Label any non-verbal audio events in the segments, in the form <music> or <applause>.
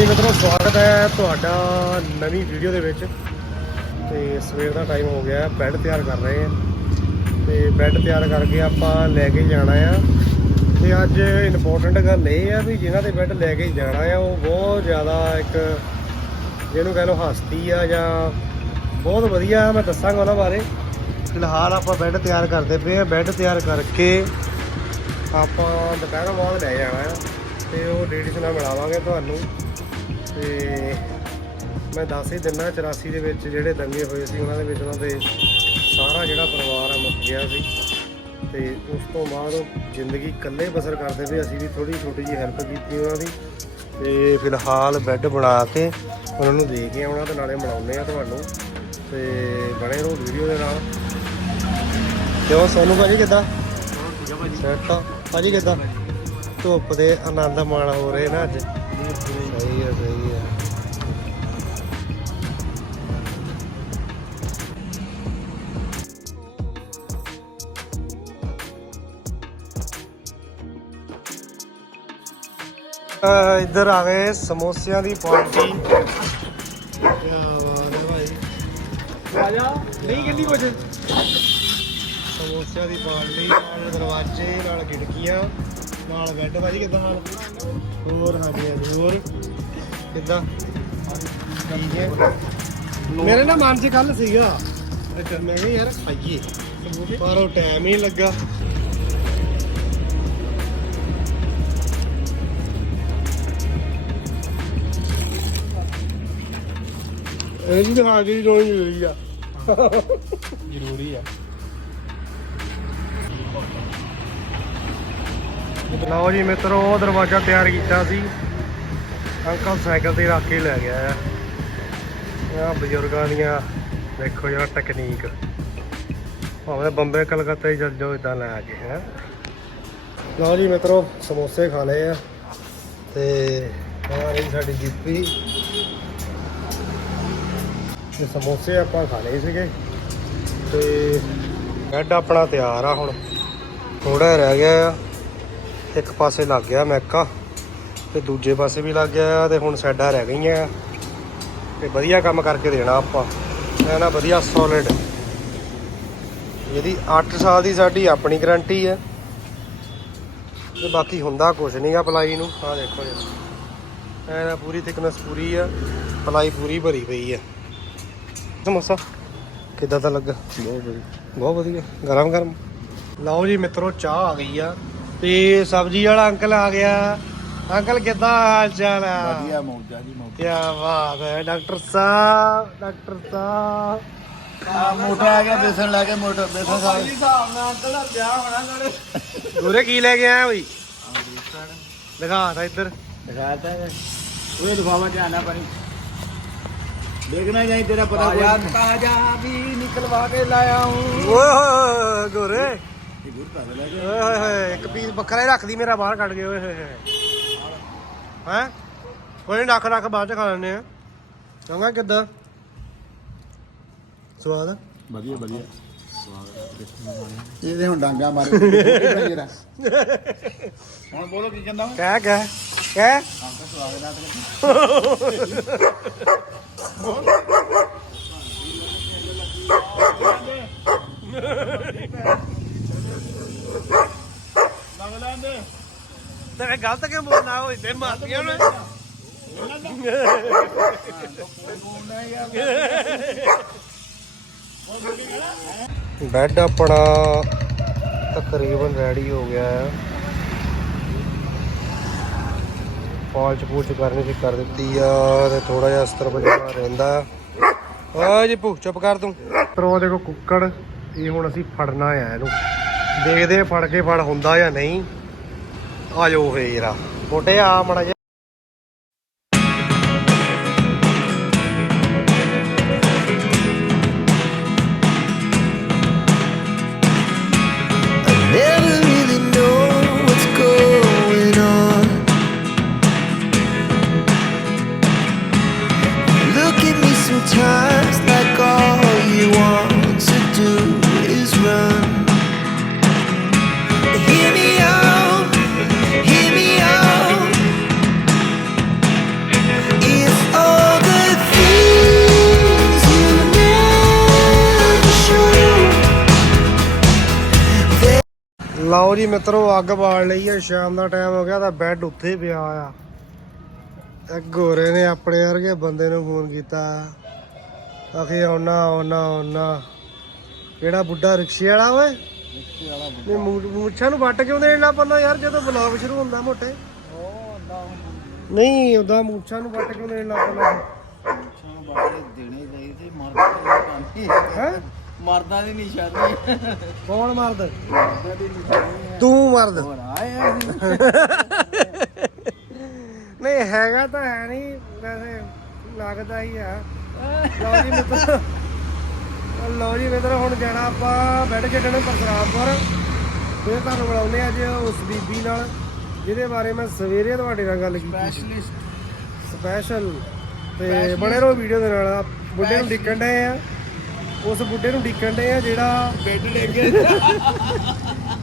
ਹਾਂਜੀ ਮਿੱਤਰੋ, ਸਵਾਗਤ ਹੈ ਤੁਹਾਡਾ ਨਵੀਂ ਵੀਡੀਓ ਦੇ ਵਿੱਚ। ਤੇ ਸਵੇਰ ਦਾ ਟਾਈਮ ਹੋ ਗਿਆ ਬੈੱਡ ਤਿਆਰ ਕਰ ਰਹੇ ਹਾਂ। ਤੇ ਬੈੱਡ ਤਿਆਰ ਕਰਕੇ ਆਪਾਂ ਲੈ ਕੇ ਜਾਣਾ ਆ। ਤੇ ਅੱਜ ਇੰਪੋਰਟੈਂਟ ਗੱਲ ਇਹ ਆ ਵੀ ਜਿਨ੍ਹਾਂ ਦੇ ਬੈੱਡ ਲੈ ਕੇ ਜਾਣਾ ਆ, ਉਹ ਬਹੁਤ ਜ਼ਿਆਦਾ ਇੱਕ ਜਿਹਨੂੰ ਕਹਿ ਲਓ ਹਸਤੀ ਆ ਜਾਂ ਬਹੁਤ ਵਧੀਆ, ਮੈਂ ਦੱਸਾਂਗਾ ਉਹਨਾਂ ਬਾਰੇ। ਫਿਲਹਾਲ ਆਪਾਂ ਬੈੱਡ ਤਿਆਰ ਕਰਦੇ ਪਏ ਆ। ਬੈੱਡ ਤਿਆਰ ਕਰਕੇ ਆਪਾਂ ਦੁਪਹਿਰਾਂ ਬਾਅਦ ਲੈ ਜਾਣਾ ਆ। ਤੇ ਉਹ ਲੇਡੀਜ਼ ਨਾਲ ਮਿਲਾਵਾਂਗੇ ਤੁਹਾਨੂੰ। ਤੇ ਮੈਂ ਦੱਸ ਹੀ ਦਿੰਦਾ 84 ਦੇ ਵਿੱਚ ਜਿਹੜੇ ਦੰਗੇ ਹੋਏ ਸੀ, ਉਹਨਾਂ ਦੇ ਵਿੱਚ ਉਹਨਾਂ ਦੇ ਸਾਰਾ ਜਿਹੜਾ ਪਰਿਵਾਰ ਆ ਮੁੱਕ ਗਿਆ ਸੀ। ਤੇ ਉਸ ਤੋਂ ਬਾਅਦ ਉਹ ਜ਼ਿੰਦਗੀ ਇਕੱਲੇ ਬਸਰ ਕਰਦੇ ਸੀ ਅਸੀਂ ਵੀ ਥੋੜੀ ਛੋਟੀ ਜੀ ਹੈਲਪ ਕੀਤੀ ਉਹਨਾਂ ਦੀ। ਤੇ ਫਿਲਹਾਲ ਬੈੱਡ ਬਣਾ ਕੇ ਉਹਨਾਂ ਨੂੰ ਦੇ ਕੇ ਆਉਣਾ ਤੇ ਨਾਲੇ ਮਿਲਾਉਂਦੇ ਆ ਤੁਹਾਨੂੰ। ਤੇ ਬਣੇ ਰਹੋ ਵੀਡੀਓ ਦੇ ਨਾਲ। ਕਿਉਂ ਸੋਨੂੰ ਭਾਜੀ ਕਿੱਦਾਂ? ਸੈਟ ਆ। ਭਾਜੀ ਕਿੱਦਾਂ? ਧੁੱਪ ਦੇ ਆਨੰਦ ਮਾਣ ਹੋ ਰਹੇ ਨਾ ਅੱਜ। ਸਹੀ ਹੈ ਸਹੀ ਇੱਧਰ ਆ ਗਏ ਸਮੋਸਿਆਂ ਦੀ ਪਾਰਟੀ। ਕੀ ਬਾਤ ਹੈ ਭਾਈ ਆਜਾ ਨਹੀਂ ਕਹਿੰਦੀ ਕੁਝ ਸਮੋਸਿਆਂ ਦੀ ਪਾਰਟੀ ਨਾਲ ਦਰਵਾਜ਼ੇ, ਨਾਲ ਖਿੜਕੀਆਂ, ਨਾਲ ਬੈੱਡ ਭਾਜੀ ਕਿੱਦਾਂ ਹਾਲ? ਹੋਰ ਹਾਂਜੀ ਹਾਂਜੀ, ਹੋਰ? ਕਿੱਦਾਂ? ਠੀਕ ਹੈ? ਮੇਰੇ ਨਾ ਮਨ 'ਚ ਕੱਲ ਸੀਗਾ। ਅੱਛਾ, ਮੈਂ ਕਿਹਾ ਯਾਰ ਖਾਈਏ। ਪਰ ਉਹ ਟਾਈਮ ਹੀ ਨਹੀਂ ਲੱਗਾ। ਇਹ ਜੀ ਦਿਖਾ ਕੇ ਰੋਈ ਹੋਈ ਆ। ਜ਼ਰੂਰੀ ਆ। ਲਓ ਜੀ ਮਿੱਤਰੋ ਉਹ ਦਰਵਾਜ਼ਾ ਤਿਆਰ ਕੀਤਾ ਸੀ। ਅੰਕਲ ਸਾਈਕਲ ਤੇ ਰੱਖ ਕੇ ਲੈ ਗਿਆ ਆ। ਆ ਬਜ਼ੁਰਗਾਂ ਦੀਆਂ ਦੇਖੋ ਜਰਾ ਟੈਕਨੀਕ ਭਾਵੇਂ ਬੰਬੇ ਕਲਕੱਤਾ ਹੀ ਚੱਲ ਜਾਓ ਇਦਾਂ ਲੈ ਕੇ ਹੈ। ਲਓ ਜੀ ਮਿੱਤਰੋ ਸਮੋਸੇ ਖਾ ਲਏ ਆ। ਤੇ ਆ ਰਹੀ ਸਾਡੀ ਜੀਪੀ। ਤੇ ਸਮੋਸੇ ਆਪਾਂ ਖਾਣੇ ਸੀਗੇ। ਤੇ ਬੈੱਡ ਆਪਣਾ ਤਿਆਰ ਆ ਹੁਣ। ਥੋੜਾ ਰਹਿ ਗਿਆ ਆ। ਇੱਕ ਪਾਸੇ ਲੱਗ ਗਿਆ ਮੈਕਾ, ਤੇ ਦੂਜੇ ਪਾਸੇ ਵੀ ਲੱਗ ਗਿਆ ਆ, ਤੇ ਹੁਣ ਸਾਈਡਾਂ ਰਹਿ ਗਈਆਂ ਆ। ਤੇ ਵਧੀਆ ਕੰਮ ਕਰਕੇ ਦੇਣਾ ਆਪਾਂ। ਐ ਨਾ ਵਧੀਆ ਸੋਲਿਡ ਇਹਦੀ 8 ਸਾਲ ਦੀ ਸਾਡੀ ਆਪਣੀ ਗਾਰੰਟੀ ਹੈ ਤੇ ਬਾਕੀ ਹੁੰਦਾ ਕੁਝ ਨਹੀਂਗਾ ਪਲਾਈ ਨੂੰ। ਆਹ ਦੇਖੋ ਜੀ। ਐ ਨਾ ਪੂਰੀ ਥਿਕਨੈਸ ਪੂਰੀ ਆ। ਪਲਾਈ ਪੂਰੀ ਭਰੀ ਪਈ ਆ। ਸਮੋਸਾ ਕਿੱਦਾਂ ਦਾ ਲੱਗਾ? ਬਹੁਤ ਵਧੀਆ। ਬਹੁਤ ਵਧੀਆ। ਗਰਮ ਗਰਮ। ਲਓ ਜੀ ਮਿੱਤਰੋ ਚਾਹ ਆ ਗਈ ਆ। ਤੇ ਸਬਜ਼ੀ ਵਾਲਾ ਅੰਕਲ ਆ ਗਿਆ। ਅੰਕਲ ਕਿੱਦਾਂ ਹਾਲ ਚਾਲ ਆ? ਵਧੀਆ ਮੌਜਾ ਜੀ ਮੌਜਾ। ਕੀ ਬਾਤ ਹੈ। ਡਾਕਟਰ ਸਾਹਿਬ ਡਾਕਟਰ ਸਾਹਿਬ। ਆ ਮੋਟਾ ਆ ਗਿਆ ਬੇਸਣ ਲੈ ਕੇ ਮੋਟਾ ਬੇਸਣ ਖਾ ਹਿਸਾਬ ਨਾਲ ਅੰਕਲ ਦਾ ਵਿਆਹ ਹੋਣਾ ਨਾਲੇ। ਗੋਰੇ ਕੀ ਲੈ ਕੇ ਆਇਆ ਬਈ? ਦਿਖਾ ਤਾ ਇੱਧਰ। ਦਿਖਾਤਾ ਉਹ ਦਿਖਾਵਾ ਜਾਣਾ ਪਣੀ। ਦੇਖਣਾ ਜਾਈ ਤੇਰਾ ਪਤਾ ਕੋਈ ਤਾਜਾ ਵੀ ਨਿਕਲਵਾ ਕੇ ਲਾਇਆ ਹੂੰ। ਓਏ ਹੋਏ ਗੋਰੇ। ਇਹ ਗੁਰ ਪਾ ਲੈ ਕੇ ਓਏ ਹੋਏ ਹੋਏ ਇੱਕ ਪੀਸ ਬੱਕਰਾ ਹੀ ਰੱਖਦੀ ਮੇਰਾ ਬਾਹਰ ਕੱਢ ਕੇ ਓਏ ਹੋਏ ਹੋਏ। ਹੈ? ਕੋਈ ਨੀ, ਰੱਖ ਰੱਖ ਬਾਅਦ ਚ ਖਾ ਲੈਣੇ ਆ ਚੰਗਾ ਕਿੱਦਾਂ? ਸਵਾਦ? ਵਧੀਆ ਵਧੀਆ। ਇਹਦੇ ਹੁਣ ਡਾਂਗਾ ਮਾਰੇ <laughs> ਹੁਣ ਬੋਲੋ ਕੀ ਕਹਿੰਦਾ ਕਹਿ ਕਹਿ ਕਹਿ। ਅੰਕਲ ਸਵਾਗਤ ਨਾਲ ਮੰਗਲਾਂ ਦੇ ਤੇ ਮੈਂ ਗਲਤ ਕਿਉਂ ਬੋਲਦਾ ਓਏ? ਤੇ ਮਾਰ ਗਿਆ ਉਹਨੇ ਬੈੱਡ ਆਪਣਾ ਤਕਰੀਬਨ ਰੈਡੀ ਹੋ ਗਿਆ ਹੈ। ਪਾਲਚ ਪੂਚ ਕਰਨੀ ਸੀ, ਕਰ ਦਿੱਤੀ ਆ ਤੇ ਥੋੜਾ ਜਿਹਾ ਅਸਤਰ ਵਜਣਾ ਰਹਿੰਦਾ ਓਏ ਜੀ ਭੁੱਖ ਚੁੱਪ ਕਰ ਤੂੰ। ਤਰੋ ਦੇਖੋ ਕੁੱਕੜ, ਇਹ ਹੁਣ ਅਸੀਂ ਫੜਨਾ ਆ ਇਹਨੂੰ। ਦੇਖਦੇ ਫੜ ਕੇ ਫੜ ਹੁੰਦਾ ਜਾਂ ਨਹੀਂ। ਆ ਜਾਓ ਫੇ ਜਰਾ ਮੋਟੇ ਆ, ਮੜਾ ਲਓ ਜੀ ਮਿੱਤਰੋ ਅੱਗ ਬਾਲ ਲਈ ਹੈ ਸ਼ਾਮ ਦਾ ਟਾਈਮ ਹੋ ਗਿਆ ਤਾਂ ਬੈੱਡ ਉੱਥੇ ਪਿਆ ਆ। ਇਹ ਗੋਰੇ ਨੇ ਆਪਣੇ ਵਰਗੇ ਬੰਦੇ ਨੂੰ ਫੋਨ ਕੀਤਾ। ਆਖੇ ਆਉਣਾ ਆਉਣਾ ਆਉਣਾ। ਕਿਹੜਾ ਬੁੱਢਾ ਰਿਕਸ਼ੇ ਵਾਲਾ ਓਏ? ਨਹੀਂ ਮੂੰਹ- ਮੁੱਛਾਂ ਨੂੰ ਵੱਟ ਕਿਉਂ ਦੇਣ ਪੰਨਾ ਯਾਰ? ਜਦੋਂ ਵਲੌਗ ਸ਼ੁਰੂ ਹੁੰਦਾ ਮੋਟੇ। ਨਹੀਂ ਉਹਦਾ ਮੁੱਛਾਂ ਨੂੰ ਵੱਟ ਕਿਉਂ ਦੇਣ ਪੰਨਾ ਦੇਣੇ ਚਾਹੀਦੇ ਮਰਦਾ ਹੈ? ਮਰਦਾ ਦੀ ਨਿਸ਼ਾਨੀ। ਕੌਣ ਮਰਦ? ਮਰਦਾ ਦੀ ਨਿਸ਼ਾਨੀ ਤੂੰ ਮਰਦ। ਹੋਰ ਆਇਆ ਨਹੀਂ ਹੈਗਾ ਤਾਂ ਹੈ ਨਹੀਂ ਵੈਸੇ ਲੱਗਦਾ ਹੀ ਆ। ਲਓ ਜੀ ਮਿੱਤਰ। ਲਓ ਜੀ ਮਿੱਤਰ ਹੁਣ ਜਾਣਾ ਆਪਾਂ ਬੈੱਡ ਛੱਡਣ ਪਰਸਰਾਮਪੁਰ ਫਿਰ ਤੁਹਾਨੂੰ ਮਿਲਾਉਂਦੇ ਅੱਜ ਉਸ ਬੀਬੀ ਨਾਲ ਜਿਹਦੇ ਬਾਰੇ ਮੈਂ ਸਵੇਰੇ ਤੁਹਾਡੇ ਨਾਲ ਗੱਲ ਕੀਤੀ ਸਪੈਸ਼ਲਿਸਟ ਸਪੈਸ਼ਲ ਤੇ ਬਣੇ ਰਹੋ ਵੀਡੀਓ ਦੇ ਨਾਲ। ਬੁੱਢੇ ਨੂੰ ਡਿੱਕਣ ਡਏ ਆ। ਉਸ ਬੁੱਢੇ ਨੂੰ ਡਿੱਕਣ ਡਏ ਆ ਜਿਹੜਾ ਬੈੱਡ ਡੇਗੇ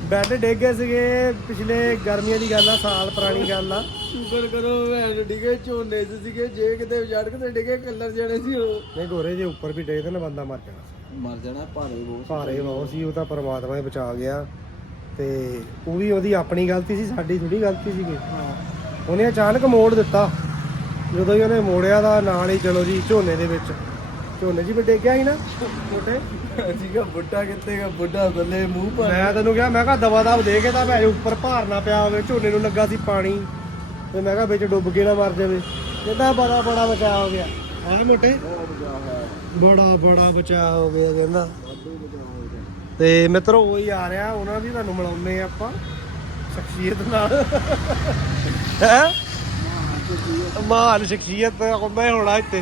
ਬੈੱਡ ਡਿੱਗ ਗਏ ਸੀਗੇ ਪਿਛਲੇ ਗਰਮੀਆਂ ਦੀ ਗੱਲ ਆ ਸਾਲ ਪੁਰਾਣੀ ਗੱਲ ਆ। ਸ਼ੁਕਰ ਕਰੋ ਭੈਣ ਡਿਗੇ ਝੋਨੇ ਚ ਸੀਗੇ ਜੇ ਕਿਤੇ ਜੜ ਕਿਤੇ ਡਿਗੇ ਕਲਰ ਜਾਣੇ ਸੀ ਉਹ। ਨਹੀਂ ਗੋਰੇ ਜੇ ਉੱਪਰ ਵੀ ਡਿੱਗਦੇ ਨਾ ਬੰਦਾ ਮਰ ਜਾਣਾ। ਸੀ। ਮਰ ਜਾਣਾ ਭਾਰੇ ਬਹੁਤ ਭਾਰੇ ਬਹੁਤ ਸੀ ਉਹ ਤਾਂ ਪਰਮਾਤਮਾ ਹੀ ਬਚਾ ਗਿਆ ਤੇ ਉਹ ਵੀ ਉਹਦੀ ਆਪਣੀ ਗਲਤੀ ਸੀ ਸਾਡੀ ਥੋੜੀ ਗਲਤੀ ਸੀਗੀ। ਉਹਨੇ ਅਚਾਨਕ ਮੋੜ ਦਿੱਤਾ। ਜਦੋਂ ਹੀ ਉਹਨੇ ਮੋੜਿਆ ਦਾ ਨਾਲ ਹੀ ਚਲੋ ਜੀ ਝੋਨੇ ਦੇ ਵਿੱਚ। ਝੋਨੇ ਜੀ ਵੀ ਡੇਗਿਆ ਸੀ ਨਾ ਛੋਟੇ। ਸੀਗਾ ਬੁੱਢਾ ਕਿੱਤੇਗਾ ਬੁੱਢਾ ਥੱਲੇ ਮੂੰਹ ਪਰ ਮੈਂ ਤੈਨੂੰ ਕਿਹਾ ਮੈਂ ਕਿਹਾ ਦਵਾ ਦਵ ਦੇ ਕੇ ਤਾਂ ਭੈਣ ਉੱਪਰ ਭਾਰ ਨਾ ਪਿਆ ਹੋਵੇ ਝੋਨੇ ਨੂੰ ਲੱਗਾ ਸੀ ਪਾਣੀ। ਤੇ ਮੈਂ ਕਿਹਾ ਵਿੱਚ ਡੁੱਬ ਕੇ ਨਾ ਮਰ ਜਾਵੇ। ਕਹਿੰਦਾ ਬੜਾ ਬੜਾ ਬਚਾਅ ਹੋ ਗਿਆ। ਹਾਂ ਮੋਟੇ? ਹੈ ਬੜਾ ਬੜਾ ਬਚਾਅ ਹੋ ਗਿਆ ਕਹਿੰਦਾ। ਹੋ ਤੇ ਮਿੱਤਰੋ ਉਹੀ ਆ ਰਿਹਾ ਉਹਨਾਂ ਦੀ ਤੁਹਾਨੂੰ ਮਿਲਾਉਂਦੇ ਆ ਆਪਾਂ। ਸ਼ਖਸੀਅਤ ਨਾਲ। ਹੈ? ਮਹਾਨ ਸ਼ਖਸੀਅਤ ਆਉਂਦਾ ਹੋਣਾ ਇੱਥੇ।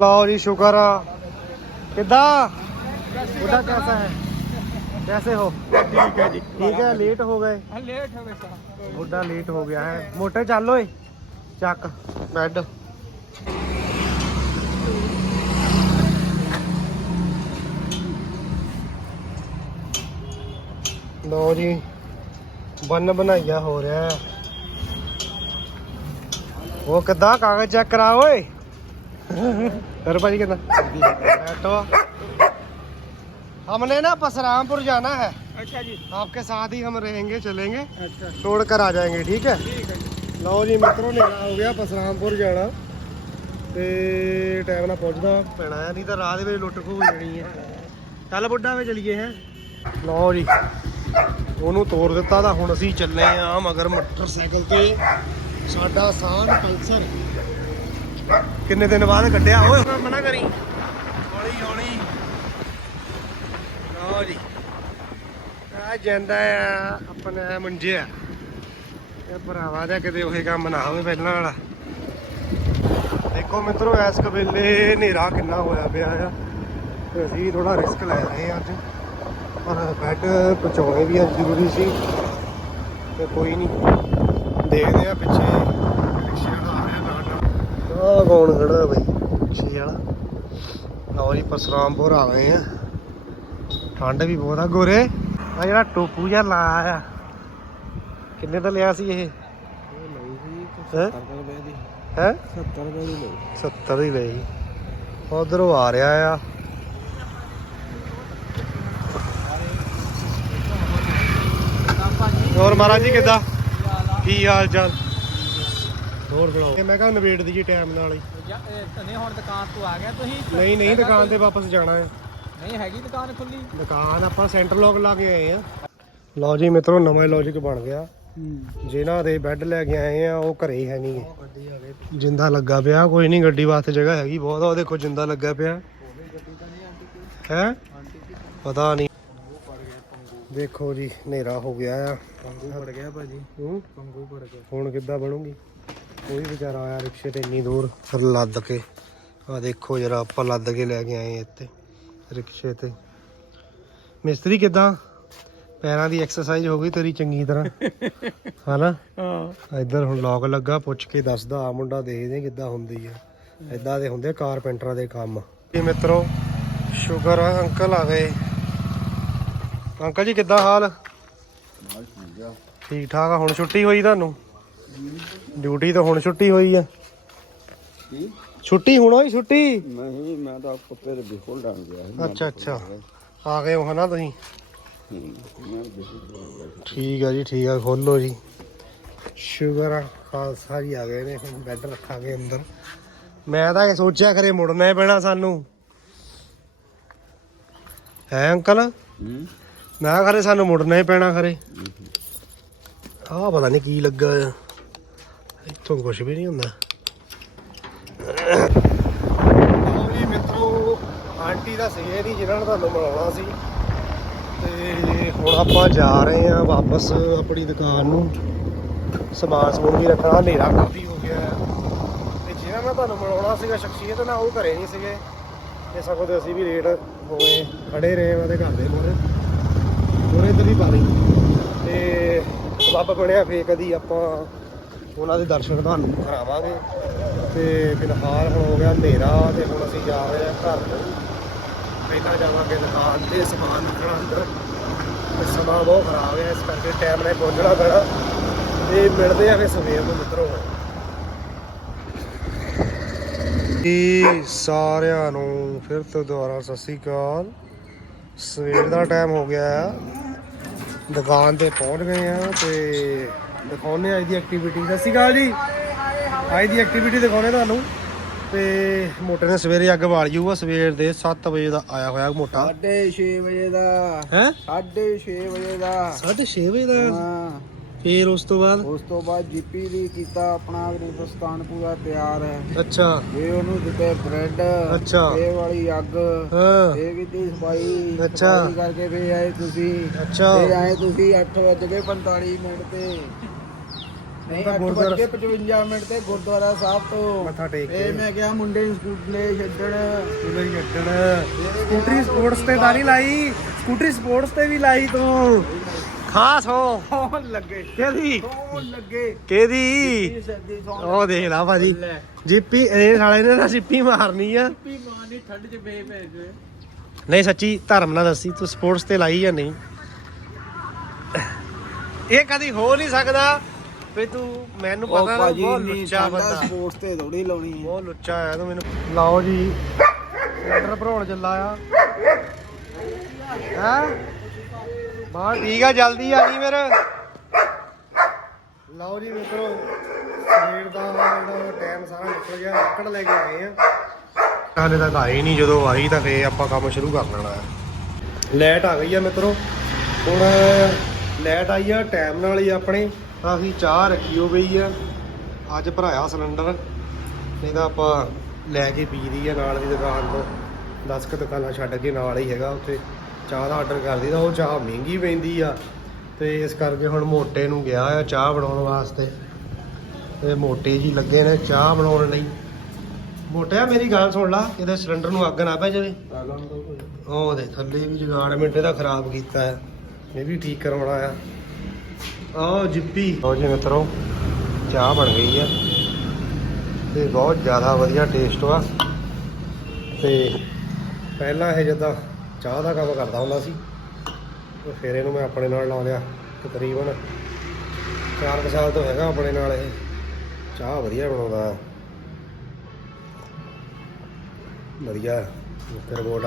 ਲਓ ਜੀ ਸ਼ੁਕਰ ਆ ਕਿੱਦਾਂ ਉਹਦਾ ਕੈਸਾ ਹੈ कैसे हो ठीक है जी ठीक है लेट हो गए ਲੇਟ ਹੋ ਗਏ ਬੁੱਢਾ ਲੇਟ ਹੋ ਗਿਆ ਹੈ ਮੋਟੇ ਚੱਲ ਓਏ ਚੱਕ ਬੈੱਡ ਲੋ ਜੀ ਬੰਨ ਬਣਾਈਆ ਹੋ ਰਿਹਾ ਹੈ ਉਹ ਕਿੱਦਾਂ ਕਾਗਜ਼ ਚੈੱਕ ਕਰਾ ਓਏ ਫਿਰ ਭਾਜੀ ਕਹਿੰਦਾ ਟੋ हमने ना पसरामपुर जाना है अच्छा जी आपके साथ ही हम रहेंगे चलेंगे अच्छा छोड़ कर आ जाएंगे ठीक है ਲਓ ਜੀ ਮਿੱਤਰੋ ਨੇੜਾ ਹੋ ਗਿਆ ਪਸਰਾਮਪੁਰ ਜਾਣਾ। ਤੇ ਟਾਈਮ ਨਾਲ ਪਹੁੰਚਦਾ ਪੈਣਾ ਨਹੀਂ ਤਾਂ ਰਾਹ ਦੇ ਵਿੱਚ ਲੁੱਟ ਖੋ ਜਾਣੀ ਹੈ। ਚੱਲ ਬੁੱਢਾ ਵੇ ਚਲੀਏ ਹੈ? ਲਓ ਜੀ ਉਹਨੂੰ ਤੋੜ ਦਿੱਤਾ ਤਾਂ ਹੁਣ ਅਸੀਂ ਚੱਲੇ ਆ ਮਗਰ ਮੋਟਰਸਾਈਕਲ ਤੇ। ਸਾਡਾ ਸਾਨ ਪਲਸਰ ਕਿੰਨੇ ਦਿਨ ਬਾਅਦ ਕੱਢਿਆ? ਓਏ। ਮਨਾ ਕਰੀ। ਹੌਲੀ ਹੌਲੀ। ਲਓ ਜੀ। ਆ ਜਾਂਦਾ ਆ ਆਪਣਾ ਮੁੰਜਿਆ ਇਹ ਭਰਾਵਾ ਦਾ ਕਿਤੇ ਉਹੀ ਕੰਮ ਨਾ ਹੋਵੇ ਪਹਿਲਾਂ ਵਾਲਾ। ਦੇਖੋ ਮਿੱਤਰੋ, ਇਸ ਕਬੇਲੇ ਹਨੇਰਾ ਕਿੰਨਾ ਹੋਇਆ ਪਿਆ ਆ। ਤੇ ਅਸੀਂ ਥੋੜਾ ਰਿਸਕ ਲੈ ਰਹੇ ਆ ਅੱਜ। ਪਰ ਬੈੱਡ ਪਹੁੰਚਾਉਣੇ ਵੀ ਅੱਜ ਜ਼ਰੂਰੀ ਸੀ। ਤੇ ਕੋਈ ਨਹੀਂ। ਦੇਖਦੇ ਆ ਪਿੱਛੇ ਰਿਕਸ਼ੇ ਵਾਲਾ ਆ ਰਿਹਾ ਨਾਲ ਆ ਕੌਣ ਖੜਾ ਬਈ? ਰਿਕਸ਼ੇ ਵਾਲਾ। ਲਓ ਜੀ ਪਸਰਾਮਪੁਰ ਆ ਗਏ ਆ। ਠੰਡ ਵੀ ਬਹੁਤ ਆ। ਗੋਰੇ ਆ ਜਿਹੜਾ ਟੋਪੂ ਜਿਹਾ ਲਾਇਆ ਆ ਕਿੰਨੇ ਦਾ ਲਿਆ ਸੀ ਇਹ? ਲਈ ਸੀ ਹੈਂ? 70 ਰੁਪਏ ਦੀ। ਹੈ? 70 ਰੁਪਏ ਦੀ ਲਈ। 70 ਦੀ ਲਈ। ਉਧਰੋਂ ਆ ਰਿਹਾ ਆ। ਹੋਰ ਮਹਾਰਾਜ ਜੀ ਕਿੱਦਾਂ? ਕੀ ਹਾਲ ਚਾਲ ਹੋਰ ਸੁਣਾਓ? ਮੈਂ ਕਿਹਾ ਨਵੇੜ ਦੀ ਜੀ ਟਾਈਮ ਨਾਲ ਹੀ। ਨਹੀਂ ਹੁਣ ਦੁਕਾਨ ਤੋਂ ਆ ਗਿਆ ਤੁਸੀਂ ਨਹੀਂ ਨਹੀਂ ਦੁਕਾਨ ਤੇ ਵਾਪਸ ਜਾਣਾ ਹੈ। ਨਹੀਂ ਹੈਗੀ ਦੁਕਾਨ ਖੁੱਲੀ ਦੁਕਾਨ ਆਪਾਂ ਸੈਂਟਰ ਲੋਕ ਲਾ ਕੇ ਆਏ ਆ ਲਓ ਜੀ ਮਿੱਤਰੋ ਨਵਾਂ ਲੌਜੀਕ ਬਣ ਗਿਆ। ਜਿਨ੍ਹਾਂ ਦੇ ਬੈੱਡ ਲੈ ਕੇ ਆਏ ਆ ਉਹ ਘਰੇ ਹੈ ਨਹੀਂ। ਗੱਡੀ ਆ ਗਈ ਜਿੰਦਾ ਲੱਗਾ ਪਿਆ ਕੋਈ ਨਹੀਂ ਗੱਡੀ ਵਾਸਤੇ ਜਗ੍ਹਾ ਹੈਗੀ ਬਹੁਤ ਆ ਉਹ ਦੇਖੋ ਜਿੰਦਾ ਲੱਗਾ ਪਿਆ। ਹੈ? ਪਤਾ ਨਹੀਂ। ਦੇਖੋ ਜੀ ਹਨੇਰਾ ਹੋ ਗਿਆ ਆ। ਪੰਗੂ ਪੜ ਗਿਆ ਭਾਜੀ। ਹੂੰ? ਪੰਗੂ ਪੜ ਗਿਆ। ਹੁਣ ਕਿੱਦਾਂ ਬਣੂਗੀ? ਕੋਈ ਵਿਚਾਰਾ ਆਇਆ ਰਿਕਸ਼ੇ ਤੇ ਇੰਨੀ ਦੂਰ ਫਿਰ ਲੱਦ ਕੇ ਆ ਦੇਖੋ ਜਰਾ ਆਪਾਂ ਲੱਦ ਕੇ ਲੈ ਕੇ ਆਏ ਇੱਥੇ ਰਿਕਸ਼ੇ ਤੇ। ਮਿਸਤਰੀ ਕਿੱਦਾਂ? ਪੈਰਾਂ ਦੀ ਐਕਸਰਸਾਈਜ਼ ਹੋ ਗਈ ਤੇਰੀ ਚੰਗੀ ਤਰ੍ਹਾਂ। ਹਨਾ? ਹਾਂ। ਇੱਧਰ ਹੁਣ ਲੋਕ ਲੱਗਾ ਪੁੱਛ ਕੇ ਦੱਸਦਾ ਆ ਮੁੰਡਾ ਦੇਖਦੇ ਕਿੱਦਾਂ ਹੁੰਦੀ ਆ। ਇਦਾਂ ਦੇ ਹੁੰਦੇ ਕਾਰਪੈਂਟਰਾਂ ਦੇ ਕੰਮ। ਜੀ ਮਿੱਤਰੋ ਸ਼ੁਕਰ ਆ ਅੰਕਲ ਆ ਗਏ। ਅੰਕਲ ਜੀ ਕਿੱਦਾਂ ਹਾਲ? ਠੀਕ ਠਾਕ ਆ ਹੁਣ ਛੁੱਟੀ ਹੋਈ ਤੁਹਾਨੂੰ? ਡਿਊਟੀ ਤੋਂ ਹੁਣ ਛੁੱਟੀ ਹੋਈ ਆ। ਕੀ? ਛੁੱਟੀ ਹੁਣ ਹੋਈ ਛੁੱਟੀ? ਨਹੀਂ ਮੈਂ ਤਾਂ ਕੁੱਤੇ ਦੇ ਬਿਹੋਲ ਡਾਣ ਗਿਆ ਸੀ। ਅੱਛਾ ਅੱਛਾ। ਆ ਗਏ ਹੋ ਨਾ ਤੁਸੀਂ? ਹੂੰ, ਮੈਂ ਬਿਹੋਲ ਡਾਣ ਗਿਆ ਸੀ। ਠੀਕ ਆ ਜੀ ਠੀਕ ਆ ਖੋਲੋ ਜੀ। ਸ਼ੁਗਰ ਆ ਖਾਲਸਾ ਜੀ ਆ ਗਏ ਨੇ ਹੁਣ ਬੈੱਡ ਰੱਖਾਂਗੇ ਅੰਦਰ। ਮੈਂ ਤਾਂ ਇਹ ਸੋਚਿਆ ਕਰੇ ਮੁੜਨਾ ਹੀ ਪੈਣਾ ਸਾਨੂੰ। ਹੈ ਅੰਕਲ? ਹੂੰ। ਮੈਂ ਖਰੇ ਸਾਨੂੰ ਮੁੜਨਾ ਹੀ ਪੈਣਾ ਖਰੇ। ਆਹ ਪਤਾ ਨਹੀਂ ਕੀ ਲੱਗਾ ਆ। ਇੱਥੋਂ ਕੁਝ ਵੀ ਨਹੀਂ ਹੁੰਦਾ। ਆਓ ਜੀ ਮਿੱਤਰੋ, ਆਂਟੀ ਦਾ ਸੀਗੇ ਨਹੀਂ ਜਿਨ੍ਹਾਂ ਨੇ ਤੁਹਾਨੂੰ ਮਿਲਾਉਣਾ ਸੀ। ਤੇ ਹੁਣ ਆਪਾਂ ਜਾ ਰਹੇ ਹਾਂ ਵਾਪਸ ਆਪਣੀ ਦੁਕਾਨ ਨੂੰ। ਸਮਾਨ ਸਮੂਨ ਵੀ ਰੱਖਣਾ, ਹਨੇਰਾ ਕਾਫੀ ਹੋ ਗਿਆ। ਤੇ ਜਿਹਨਾਂ ਨਾਲ ਤੁਹਾਨੂੰ ਮਿਲਾਉਣਾ ਸੀਗਾ, ਸ਼ਖਸੀਅਤ ਨਾਲ ਉਹ ਘਰੇ ਨਹੀਂ ਸੀਗੇ। ਤੇ ਸਗੋਂ ਤੇ ਅਸੀਂ ਵੀ ਰੇਟ ਹੋਏ, ਖੜੇ ਰਹੇ ਉਹਦੇ ਘਰ ਦੇ ਮੂਹਰੇ ਮੂਹਰੇ ਤੇ ਵੀ ਪਾ ਲਈ। ਤੇ ਸਬੱਬ ਬਣਿਆ ਫੇਰ ਕਦੀ ਆਪਾਂ ਉਹਨਾਂ ਦੇ ਦਰਸ਼ਨ ਤੁਹਾਨੂੰ ਕਰਾਵਾਂਗੇ। ਤੇ ਫਿਲਹਾਲ ਹੁਣ ਹੋ ਗਿਆ ਹਨੇਰਾ ਤੇ ਹੁਣ ਅਸੀਂ ਜਾ ਰਹੇ ਹਾਂ ਘਰ ਨੂੰ। ਪਹਿਲਾਂ ਜਾਵਾਂਗੇ ਦੁਕਾਨ ਤੇ, ਸਮਾਨ ਰੱਖਣਾ ਅੰਦਰ। ਤੇ ਸਮਾਂ ਬਹੁਤ ਖਰਾਬ ਹੈ, ਇਸ ਕਰਕੇ ਟਾਈਮ ਨਾਲ ਪਹੁੰਚਣਾ ਪੈਣਾ। ਤੇ ਮਿਲਦੇ ਆ ਫਿਰ ਸਵੇਰ ਨੂੰ ਮਿੱਤਰੋ। ਜੀ ਸਾਰਿਆਂ ਨੂੰ ਫਿਰ ਤੋਂ ਦੁਬਾਰਾ ਸਤਿ ਸ੍ਰੀ ਅਕਾਲ। ਸਵੇਰ ਦਾ ਟਾਈਮ ਹੋ ਗਿਆ। ਆ ਦੁਕਾਨ ਤੇ ਪਹੁੰਚ ਗਏ ਆ ਤੇ ਦਿਖਾਉਣੇ ਅੱਜ ਦੀ ਐਕਟੀਵਿਟੀ ਸਤਿ ਸ਼੍ਰੀ ਅਕਾਲ ਜੀ। ਅੱਜ ਦੀ ਐਕਟੀਵਿਟੀ ਦਿਖਾਉਣੇ ਤੁਹਾਨੂੰ। ਤੇ ਮੋਟੇ ਨੇ ਸਵੇਰੇ ਅੱਗ ਬਾਲ ਜੂਗਾ ਸਵੇਰ ਦੇ 7 ਵਜੇ ਦਾ ਆਇਆ ਹੋਇਆ ਮੋਟਾ। ਸਾਢੇ 6 ਵਜੇ ਦਾ। ਹੈ? ਸਾਢੇ 6 ਵਜੇ ਦਾ। 6:30 ਵਜੇ ਦਾ। ਹਾਂ। ਫੇਰ ਉਸ ਤੋਂ ਬਾਅਦ? ਉਸ ਤੋਂ ਬਾਅਦ ਜੀਪੀ ਵੀ ਕੀਤਾ ਆਪਣਾ ਗ੍ਰਿਫਸਤਾਨ ਪੂਰਾ ਤਿਆਰ ਹੈ। ਅੱਛਾ। ਇਹ ਉਹਨੂੰ ਦਿੱਤੇ ਬ੍ਰੈਡ ਅੱਛਾ। ਇਹ ਵਾਲੀ ਅੱਗ। ਹਾਂ। ਇਹ ਕੀਤੀ ਸਫ਼ਾਈ ਅੱਛਾ। ਸਫ਼ਾਈ ਕਰਕੇ ਫੇਰ ਆਏ ਤੁਸੀਂ। ਅੱਛਾ। ਫੇਰ ਆਏ ਤੁਸੀਂ 8:45 ਮਿੰਟ ਤੇ। ਨਹੀਂ ਤਾਂ ਗੁਰਦੁਆਰਾ- 8:55 ਮਿੰਟ ਤੇ ਗੁਰਦੁਆਰਾ ਸਾਹਿਬ ਤੋਂ। ਮੱਥਾ ਟੇਕ ਕੇ। ਇਹ ਮੈਂ ਕਿਹਾ ਮੁੰਡੇ ਨੂੰ ਸਕੂਟਲੇ ਛੱਡਣ। ਸਕੂਟਰੀ ਛੱਡਣ। ਸਕੂਟਰੀ ਸਪੋਰਟਸ ਤੇ ਤਾਂ ਨਹੀਂ ਲਾਈ। ਸਕੂਟਰੀ ਸਪੋਰਟਸ ਤੇ ਵੀ ਲਾਈ ਤੂੰ। ਖਾਸ ਹੋ। ਲੱਗੇ। ਕਿਹਦੀ? ਸੌਣ ਲੱਗੇ। ਕਿਹਦੀ? ਉਹ ਦੇਖ ਲਾ ਭਾਜੀ। ਜੀਪੀ ਇਹ ਸਾਲੇ ਨੇ ਨਾ ਜਿੱਪੀ ਮਾਰਨੀ ਆ। ਲੱਗੀ ਮਾਨੀ ਠੰਡ ਚ ਬੇ ਭੇਜ ਨਹੀਂ ਸੱਚੀ ਧਰਮ ਨਾਲ ਦੱਸੀ ਤੂੰ ਸਪੋਰਟਸ ਤੇ ਲਾਈ ਜਾਂ ਨਹੀਂ? ਇਹ ਕਦੀ ਹੋ ਨਹੀਂ ਸਕਦਾ ਵੀ ਤੂੰ ਮੈਨੂੰ ਪਤਾ ਨਾ ਬਹੁਤ ਲੁੱਚਾ ਬੰਦਾ। ਸਪੋਰਟਸ ਤੇ ਥੋੜੀ ਲਾਉਣੀ ਹੈ ਬਹੁਤ ਲੁੱਚਾ ਆਇਆ ਤੂੰ ਮੈਨੂੰ। ਲਾਓ ਜੀ ਸਿਲੰਡਰ ਭਰਾਉਣ ਚੱਲਾ ਆ। ਹੈ? ਬਾ ਠੀਕ ਆ ਜਲਦੀ ਆ ਜੀ ਮੇਰੇ ਲਓ ਜੀ ਮਿੱਤਰੋ ਸਵੇਰ ਦਾ ਜਿਹੜਾ ਟਾਈਮ ਸਾਰਾ ਨਿਕਲ ਗਿਆ ਲੱਕੜ ਲੈ ਕੇ ਆਏ ਆ। ਹਾਲੇ ਤੱਕ ਆਈ ਨਹੀਂ ਜਦੋਂ ਆਈ ਤਾਂ ਫੇਰ ਆਪਾਂ ਕੰਮ ਸ਼ੁਰੂ ਕਰ ਲੈਣਾ ਹੈ। ਲਾਈਟ ਆ ਗਈ ਆ ਮਿੱਤਰੋ। ਹੁਣ ਲਾਈਟ ਆਈ ਆ ਟਾਈਮ ਨਾਲ ਹੀ ਆਪਣੇ। ਤਾਂ ਅਸੀਂ ਚਾਹ ਰੱਖੀ ਹੋ ਗਈ ਆ। ਅੱਜ ਭਰਾਇਆ ਸਿਲੰਡਰ ਨਹੀਂ ਤਾਂ ਆਪਾਂ ਲੈ ਕੇ ਪੀ ਦੀ ਆ ਨਾਲ ਦੀ ਦੁਕਾਨ ਤੋਂ। 10 ਕੁ ਦੁਕਾਨਾਂ ਛੱਡ ਕੇ ਨਾਲ ਹੀ ਹੈਗਾ ਉੱਥੇ। ਚਾਹ ਦਾ ਆਰਡਰ ਕਰ ਦਈਦਾ ਉਹ ਚਾਹ ਮਹਿੰਗੀ ਪੈਂਦੀ ਆ। ਤੇ ਇਸ ਕਰਕੇ ਹੁਣ ਮੋਟੇ ਨੂੰ ਗਿਆ ਆ ਚਾਹ ਬਣਾਉਣ ਵਾਸਤੇ। ਤੇ ਮੋਟੇ ਜੀ ਲੱਗੇ ਨੇ ਚਾਹ ਬਣਾਉਣ ਲਈ। ਮੋਟਿਆ, ਮੇਰੀ ਗੱਲ ਸੁਣ ਲਾ ਕਿਤੇ ਸਿਲੰਡਰ ਨੂੰ ਅੱਗ ਨਾ ਪੈ ਜਾਵੇ। ਉਹ ਦੇ ਥੱਲੇ ਵੀ ਜਗਾੜ ਮਿੰਟੇ ਦਾ ਖਰਾਬ ਕੀਤਾ ਹੈ ਇਹ ਵੀ ਠੀਕ ਕਰਵਾਉਣਾ ਆ। ਆਹ ਜਿੱਪੀ। ਲਓ ਜੀ ਮਿੱਤਰੋ, ਚਾਹ ਬਣ ਗਈ ਆ। ਤੇ ਬਹੁਤ ਜ਼ਿਆਦਾ ਵਧੀਆ ਟੇਸਟ ਵਾ ਤੇ ਪਹਿਲਾਂ ਇਹ ਜਦਾਂ ਚਾਹ ਦਾ ਕੰਮ ਕਰਦਾ ਹੁੰਦਾ ਸੀ ਤੇ ਫਿਰ ਇਹਨੂੰ ਮੈਂ ਆਪਣੇ ਨਾਲ ਲਾ ਲਿਆ ਤਕਰੀਬਨ 4 ਸਾਲ ਤੋਂ ਹੈਗਾ ਆਪਣੇ ਨਾਲ ਇਹ। ਚਾਹ ਵਧੀਆ ਬਣਾਉਂਦਾ। ਵਧੀਆ ਫਿਰ ਬੋਟ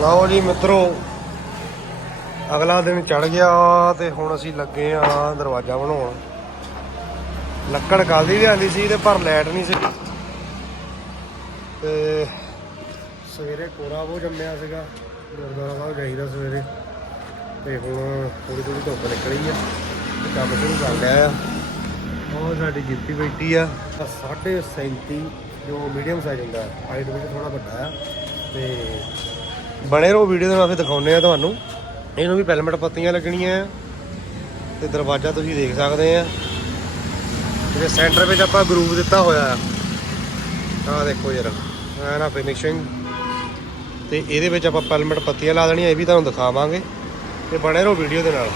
ਲਓ ਜੀ ਮਿੱਤਰੋ, ਅਗਲਾ ਦਿਨ ਚੜ ਗਿਆ ਤੇ ਹੁਣ ਅਸੀਂ ਲੱਗੇ ਆ ਦਰਵਾਜ਼ਾ ਬਣਾਉਣ। ਲੱਕੜ ਕੱਲ੍ਹ ਦੀ ਲਿਆਂਦੀ ਸੀ ਤੇ ਪਰ ਲੈਟ ਨਹੀਂ ਸੀ। ਤੇ ਸਵੇਰੇ ਕੋਰਾ ਉਹ ਜੰਮਿਆ ਸੀਗਾ, ਗੁਰਦੁਆਰਾ ਸਾਹਿਬ ਜਾਈਦਾ ਸਵੇਰੇ। ਤੇ ਹੁਣ ਥੋੜੀ ਥੋੜੀ ਧੁੱਪ ਨਿਕਲੀ ਆ, ਤੇ ਕੰਮ ਸ਼ੁਰੂ ਕਰ ਲਿਆ ਆ। ਉਹ ਸਾਡੀ ਜਿੱਤੀ ਬੈਠੀ ਆ 37 ਜੋ ਮੀਡੀਅਮ ਸਾਈਜ਼ ਹੁੰਦਾ ਹਾਈਟ ਵਿੱਚ ਥੋੜਾ ਵੱਡਾ ਆ। ਤੇ ਬਣੇ ਰਹੋ ਵੀਡੀਓ ਦੇ ਨਾਲ ਫਿਰ ਦਿਖਾਉਨੇ ਆ ਤੁਹਾਨੂੰ। ਇਹਨੂੰ ਵੀ ਪੈਲਮਟ ਪੱਤੀਆਂ ਲੱਗਣੀਆਂ ਆ, ਤੇ ਦਰਵਾਜ਼ਾ ਤੁਸੀਂ ਦੇਖ ਸਕਦੇ ਆ। ਇਹਦੇ ਸੈਂਟਰ ਵਿੱਚ ਆਪਾਂ ਗਰੂਪ ਦਿੱਤਾ ਹੋਇਆ ਆ। ਆਹ ਦੇਖੋ ਜਰਾ, ਐ ਨਾ ਫਿਨਿਸ਼ਿੰਗ ਤੇ ਇਹਦੇ ਵਿੱਚ ਆਪਾਂ ਪੈਲਮਟ ਪੱਤੀਆਂ ਲਾ ਦੇਣੀਆਂ, ਇਹ ਵੀ ਤੁਹਾਨੂੰ ਦਿਖਾਵਾਂਗੇ ਤੇ ਬਣੇ ਰਹੋ ਵੀਡੀਓ ਦੇ ਨਾਲ।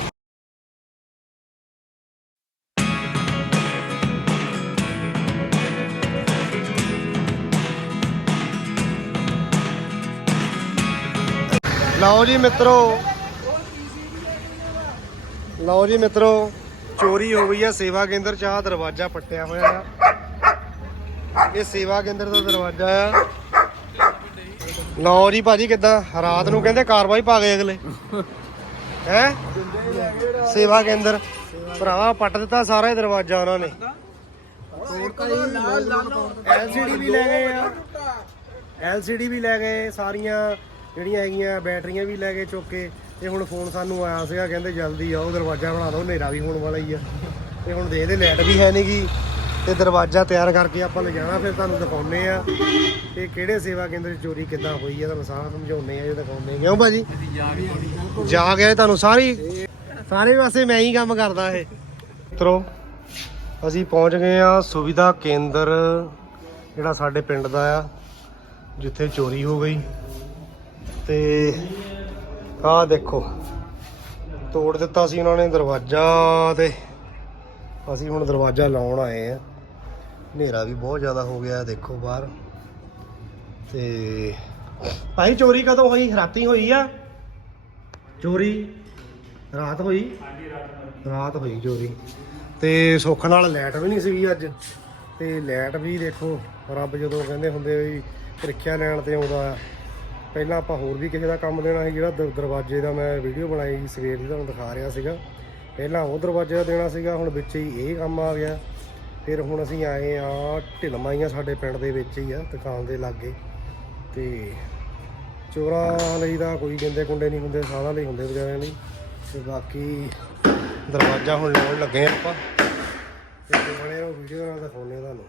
ਲਓ ਜੀ ਮਿੱਤਰੋ। ਲਓ ਜੀ ਮਿੱਤਰੋ, ਚੋਰੀ ਹੋ ਗਈ ਆ, ਸੇਵਾ ਕੇਂਦਰ ਚਾਹ ਦਰਵਾਜ਼ਾ ਪੱਟਿਆ ਹੋਇਆ ਆ। ਇਹ ਸੇਵਾ ਕੇਂਦਰ ਦਾ ਦਰਵਾਜ਼ਾ ਆ। ਲਓ ਜੀ ਭਾਜੀ ਕਿੱਦਾਂ? ਰਾਤ ਨੂੰ ਕਹਿੰਦੇ ਕਾਰਵਾਈ ਪਾ ਗਏ ਅਗਲੇ। ਹੈ? ਸੇਵਾ ਕੇਂਦਰ। ਭਰਾਵਾ, ਪੱਟ ਦਿੱਤਾ ਸਾਰਾ ਹੀ ਦਰਵਾਜ਼ਾ ਉਹਨਾਂ ਨੇ। ਐਲਸੀਡੀ ਵੀ ਲੈ ਗਏ ਆ। ਐਲਸੀਡੀ ਵੀ ਲੈ ਗਏ, ਸਾਰੀਆਂ ਜਿਹੜੀਆਂ ਹੈਗੀਆਂ, ਬੈਟਰੀਆਂ ਵੀ ਲੈ ਗਏ ਚੁੱਕ ਕੇ। ਤੇ ਹੁਣ ਫੋਨ ਸਾਨੂੰ ਆਇਆ ਸੀਗਾ, ਕਹਿੰਦੇ ਜਲਦੀ ਆਓ, ਦਰਵਾਜ਼ਾ ਬਣਾ ਦਿਓ, ਹਨੇਰਾ ਵੀ ਹੋਣ ਵਾਲਾ ਹੀ ਆ। ਤੇ ਹੁਣ ਦੇਖਦੇ ਲਾਈਟ ਵੀ ਹੈ ਨਹੀਂਗੀ ਤੇ ਦਰਵਾਜ਼ਾ ਤਿਆਰ ਕਰਕੇ ਆਪਾਂ ਲੈ ਜਾਣਾ ਫਿਰ ਤੁਹਾਨੂੰ ਦਿਖਾਉਨੇ ਆ ਤੇ ਕਿਹੜੇ ਸੇਵਾ ਕੇਂਦਰ 'ਚ ਚੋਰੀ ਕਿੱਦਾਂ ਹੋਈ ਆ ਤੁਹਾਨੂੰ ਸਾਰਾ ਸਮਝਾਉਨੇ ਆ ਜੇ ਦਿਖਾਉਨੇ ਕਿਉਂ ਭਾਜੀ? ਜਾ ਗਿਆ ਤੁਹਾਨੂੰ ਸਾਰੀ ਸਾਰੇ ਪਾਸੇ ਮੈਂ ਹੀ ਕੰਮ ਕਰਦਾ ਇਹ। ਮਿੱਤਰੋ ਅਸੀਂ ਪਹੁੰਚ ਗਏ ਆ ਸੁਵਿਧਾ ਕੇਂਦਰ ਜਿਹੜਾ ਸਾਡੇ ਪਿੰਡ ਦਾ ਆ ਜਿੱਥੇ ਚੋਰੀ ਹੋ ਗਈ। ਤੇ ਆਹ ਦੇਖੋ ਤੋੜ ਦਿੱਤਾ ਸੀ ਉਹਨਾਂ ਨੇ ਦਰਵਾਜ਼ਾ ਤੇ। ਅਸੀਂ ਹੁਣ ਦਰਵਾਜ਼ਾ ਲਾਉਣ ਆਏ ਆ ਹਨੇਰਾ ਵੀ ਬਹੁਤ ਜ਼ਿਆਦਾ ਹੋ ਗਿਆ, ਦੇਖੋ ਬਾਹਰ। ਤੇ ਭਾਈ, ਚੋਰੀ ਕਦੋਂ ਹੋਈ? ਰਾਤੀ ਹੋਈ ਆ? ਚੋਰੀ? ਰਾਤ ਹੋਈ? ਰਾਤ ਹੋਈ ਚੋਰੀ। ਤੇ ਸੁੱਖ ਨਾਲ ਲਾਈਟ ਵੀ ਨਹੀਂ ਸੀਗੀ ਅੱਜ। ਤੇ ਲਾਈਟ ਵੀ ਦੇਖੋ, ਰੱਬ ਜਦੋਂ ਕਹਿੰਦੇ ਹੁੰਦੇ ਵੀ ਪ੍ਰੀਖਿਆ ਲੈਣ ਤੇ ਆਉਂਦਾ ਆ। ਪਹਿਲਾਂ ਆਪਾਂ ਹੋਰ ਵੀ ਕਿਸੇ ਦਾ ਕੰਮ ਦੇਣਾ ਸੀ, ਜਿਹੜਾ ਦਰ- ਦਰਵਾਜ਼ੇ ਦਾ ਮੈਂ ਵੀਡੀਓ ਬਣਾਈ ਸੀ, ਸਵੇਰ ਦੀ ਤੁਹਾਨੂੰ ਦਿਖਾ ਰਿਹਾ ਸੀਗਾ। ਪਹਿਲਾਂ ਉਹ ਦਰਵਾਜ਼ੇ ਦਾ ਦੇਣਾ ਸੀਗਾ, ਹੁਣ ਵਿੱਚ ਹੀ ਇਹ ਕੰਮ ਆ ਗਿਆ। ਫਿਰ ਹੁਣ ਅਸੀਂ ਆਏ ਆ ਢਿਲਮਾਈਆਂ ਸਾਡੇ ਪਿੰਡ ਦੇ ਵਿੱਚ ਹੀ ਆ, ਦੁਕਾਨ ਦੇ ਲਾਗੇ। ਤੇ ਚੋਰਾਂ ਲਈ ਤਾਂ ਕੋਈ ਗਿੰਦੇ ਕੁੰਡੇ ਨਹੀਂ ਹੁੰਦੇ, ਸਾਰਿਆਂ ਲਈ ਹੁੰਦੇ ਵਿਚਾਰਿਆਂ ਲਈ। ਤੇ ਬਾਕੀ ਦਰਵਾਜ਼ਾ ਹੁਣ ਲਾਉਣ ਲੱਗੇ ਆ ਆਪਾਂ। ਤੇ ਬਣੇ ਉਹ ਵੀਡੀਓ ਨਾਲ ਦਿਖਾਉਂਦੇ ਆ ਤੁਹਾਨੂੰ।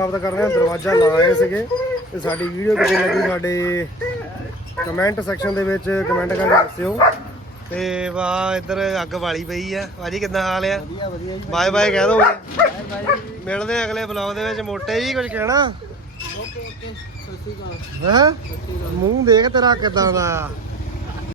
ਸਮਾਪਤ ਕਰ ਰਹੇ ਹਾਂ। ਦਰਵਾਜ਼ਾ ਲਾਏ ਸੀਗੇ ਤੇ ਸਾਡੀ ਵੀਡੀਓ ਕਿਵੇਂ ਲੱਗੀ ਸਾਡੇ ਕਮੈਂਟ ਸੈਕਸ਼ਨ ਦੇ ਵਿੱਚ ਕਮੈਂਟ ਕਰਕੇ ਦੱਸਿਓ ਤੇ ਵਾਹ ਇੱਧਰ ਅੱਗ ਵਾਲੀ ਪਈ ਆ। ਭਾਜੀ ਕਿੱਦਾਂ ਹਾਲ ਆ? ਵਧੀਆ ਵਧੀਆ ਜੀ ਬਾਏ ਬਾਏ ਕਹਿ ਜੀ ਮਿਲਦੇ ਆ ਅਗਲੇ ਵਲੌਗ ਦੇ ਵਿੱਚ। ਮੋਟੇ ਜੀ ਕੁਝ ਕਹਿਣਾ? Okay okay. ਸਤਿ ਸ਼੍ਰੀ ਅਕਾਲ। ਹੈ? ਸਤਿ ਸ਼੍ਰੀ ਅਕਾਲ ਮੂੰਹ ਦੇਖ ਤੇਰਾ ਕਿਦਾਂ ਦਾ। ਆ